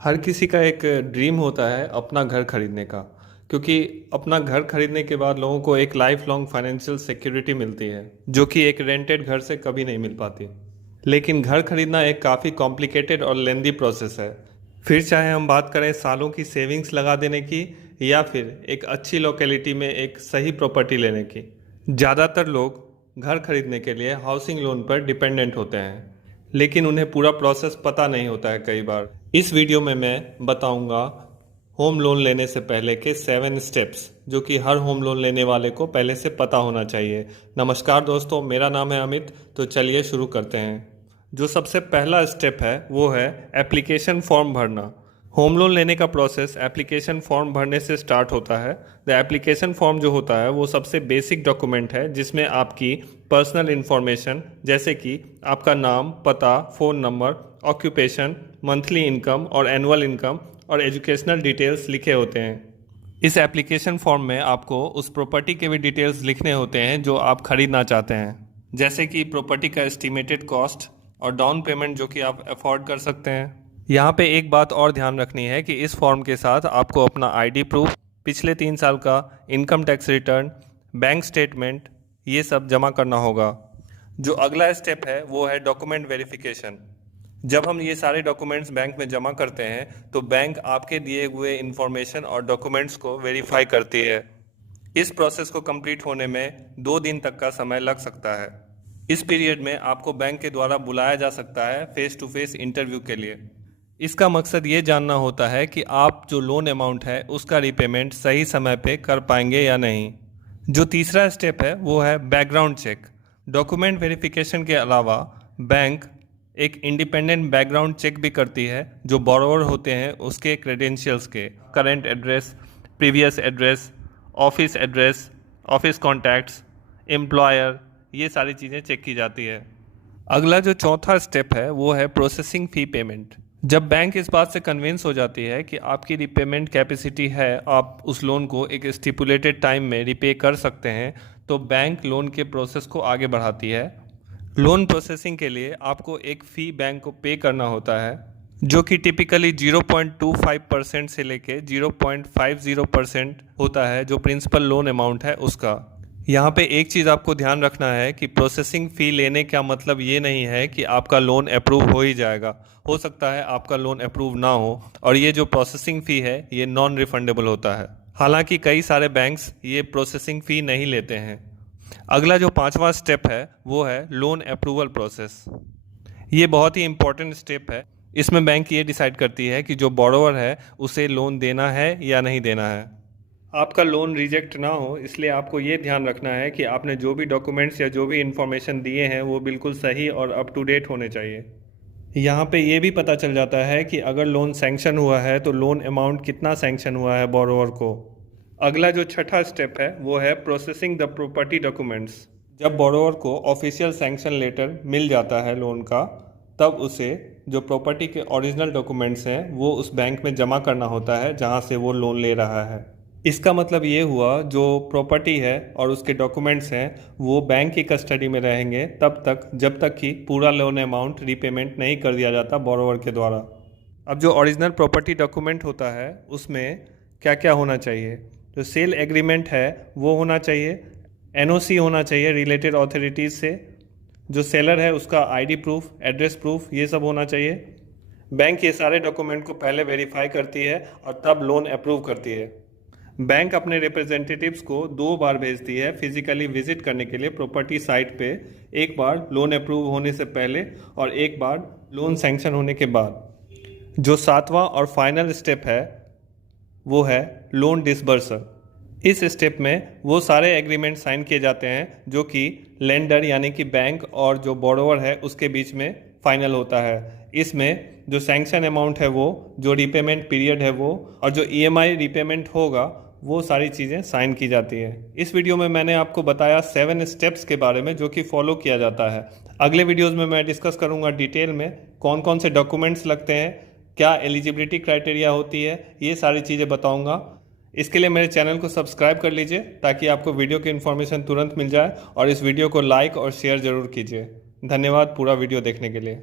हर किसी का एक ड्रीम होता है अपना घर खरीदने का। क्योंकि अपना घर खरीदने के बाद लोगों को एक लाइफ लॉन्ग फाइनेंशियल सिक्योरिटी मिलती है जो कि एक रेंटेड घर से कभी नहीं मिल पाती। लेकिन घर खरीदना एक काफ़ी कॉम्प्लिकेटेड और लेंदी प्रोसेस है। फिर चाहे हम बात करें सालों की सेविंग्स लगा देने की या फिर एक अच्छी लोकेलिटी में एक सही प्रॉपर्टी लेने की। ज़्यादातर लोग घर खरीदने के लिए हाउसिंग लोन पर डिपेंडेंट होते हैं, लेकिन उन्हें पूरा प्रोसेस पता नहीं होता है कई बार। इस वीडियो में मैं बताऊंगा होम लोन लेने से पहले के 7 स्टेप्स जो कि हर होम लोन लेने वाले को पहले से पता होना चाहिए। नमस्कार दोस्तों, मेरा नाम है अमित। तो चलिए शुरू करते हैं। जो सबसे पहला स्टेप है वो है एप्लीकेशन फॉर्म भरना। होम लोन लेने का प्रोसेस एप्लीकेशन फॉर्म भरने से स्टार्ट होता है। द एप्लीकेशन फॉर्म जो होता है वो सबसे बेसिक डॉक्यूमेंट है जिसमें आपकी पर्सनल इन्फॉर्मेशन जैसे कि आपका नाम, पता, phone number, occupation, monthly income और एनुअल इनकम और एजुकेशनल डिटेल्स लिखे होते हैं। इस एप्लीकेशन फॉर्म में आपको उस प्रॉपर्टी के भी डिटेल्स लिखने होते हैं जो आप खरीदना चाहते हैं, जैसे कि प्रॉपर्टी का एस्टिमेटेड कॉस्ट और डाउन पेमेंट जो कि आप अफोर्ड कर सकते हैं। यहाँ पे एक बात और ध्यान रखनी है कि इस फॉर्म के साथ आपको अपना आईडी प्रूफ, पिछले 3 साल का income tax return, bank statement, ये सब जमा करना होगा। जो अगला स्टेप है वो है डॉक्यूमेंट वेरिफिकेशन। जब हम ये सारे डॉक्यूमेंट्स बैंक में जमा करते हैं तो बैंक आपके दिए हुए इंफॉर्मेशन और डॉक्यूमेंट्स को वेरीफाई करती है। इस प्रोसेस को कंप्लीट होने में 2 दिन तक का समय लग सकता है। इस पीरियड में आपको बैंक के द्वारा बुलाया जा सकता है फेस टू फेस इंटरव्यू के लिए। इसका मकसद ये जानना होता है कि आप जो लोन अमाउंट है उसका रिपेमेंट सही समय पे कर पाएंगे या नहीं। जो तीसरा स्टेप है वो है बैकग्राउंड चेक। डॉक्यूमेंट वेरिफिकेशन के अलावा बैंक एक इंडिपेंडेंट बैकग्राउंड चेक भी करती है जो बोरोवर होते हैं उसके क्रेडेंशियल्स के, current address, previous address, office contacts, employer, ये सारी चीज़ें चेक की जाती है। अगला जो चौथा स्टेप है वो है प्रोसेसिंग फ़ी पेमेंट। जब बैंक इस बात से कन्विंस हो जाती है कि आपकी रिपेमेंट कैपेसिटी है, आप उस लोन को एक स्टिपुलेटेड टाइम में रिपे कर सकते हैं, तो बैंक लोन के प्रोसेस को आगे बढ़ाती है। लोन प्रोसेसिंग के लिए आपको एक फ़ी बैंक को पे करना होता है जो कि टिपिकली 0.25% से लेके 0.50% होता है, जो प्रिंसिपल लोन अमाउंट है उसका। यहाँ पे एक चीज़ आपको ध्यान रखना है कि प्रोसेसिंग फ़ी लेने का मतलब ये नहीं है कि आपका लोन अप्रूव हो ही जाएगा। हो सकता है आपका लोन अप्रूव ना हो, और ये जो प्रोसेसिंग फ़ी है ये नॉन रिफंडेबल होता है। हालांकि कई सारे बैंक्स ये प्रोसेसिंग फ़ी नहीं लेते हैं। अगला जो 5वां स्टेप है वो है लोन अप्रूवल प्रोसेस। ये बहुत ही इंपॉर्टेंट स्टेप है। इसमें बैंक ये डिसाइड करती है कि जो बोरोवर है उसे लोन देना है या नहीं देना है। आपका लोन रिजेक्ट ना हो इसलिए आपको ये ध्यान रखना है कि आपने जो भी डॉक्यूमेंट्स या जो भी इंफॉर्मेशन दिए हैं वो बिल्कुल सही और अप टू डेट होने चाहिए। यहाँ पे ये भी पता चल जाता है कि अगर लोन सैंक्शन हुआ है तो लोन अमाउंट कितना सैंक्शन हुआ है बोरोवर को। अगला जो छठा स्टेप है वो है प्रोसेसिंग द प्रॉपर्टी डॉक्यूमेंट्स। जब बोरोवर को ऑफिशियल सैंक्शन लेटर मिल जाता है लोन का, तब उसे जो प्रॉपर्टी के ओरिजिनल डॉक्यूमेंट्स हैं वो उस बैंक में जमा करना होता है जहाँ से वो लोन ले रहा है। इसका मतलब ये हुआ जो प्रॉपर्टी है और उसके डॉक्यूमेंट्स हैं वो बैंक की कस्टडी में रहेंगे तब तक जब तक कि पूरा लोन अमाउंट रीपेमेंट नहीं कर दिया जाता बोरोवर के द्वारा। अब जो ओरिजिनल प्रॉपर्टी डॉक्यूमेंट होता है उसमें क्या क्या होना चाहिए? जो सेल एग्रीमेंट है वो होना चाहिए, एनओसी होना चाहिए रिलेटेड अथॉरिटीज़ से, जो सेलर है उसका आईडी प्रूफ, एड्रेस प्रूफ, ये सब होना चाहिए। बैंक ये सारे डॉक्यूमेंट को पहले वेरीफाई करती है और तब लोन अप्रूव करती है। बैंक अपने रिप्रेजेंटेटिव्स को 2 बार भेजती है फिजिकली विजिट करने के लिए प्रॉपर्टी साइट पे, एक बार लोन अप्रूव होने से पहले और एक बार लोन सैंक्शन होने के बाद। जो 7वां और फाइनल स्टेप है वो है लोन डिसबर्सर। इस स्टेप में वो सारे एग्रीमेंट साइन किए जाते हैं जो कि लेंडर यानी कि बैंक और जो बोरोवर है उसके बीच में फाइनल होता है। इसमें जो सैंक्शन अमाउंट है वो, जो रिपेमेंट पीरियड है वो, और जो ईएमआई रिपेमेंट होगा, वो सारी चीज़ें साइन की जाती हैं। इस वीडियो में मैंने आपको बताया 7 स्टेप्स के बारे में जो कि फॉलो किया जाता है। अगले वीडियोज़ में मैं डिस्कस करूँगा डिटेल में कौन कौन से डॉक्यूमेंट्स लगते हैं, क्या एलिजिबिलिटी क्राइटेरिया होती है, ये सारी चीज़ें बताऊँगा। इसके लिए मेरे चैनल को सब्सक्राइब कर लीजिए ताकि आपको वीडियो की इन्फॉर्मेशन तुरंत मिल जाए, और इस वीडियो को लाइक और शेयर ज़रूर कीजिए। धन्यवाद पूरा वीडियो देखने के लिए।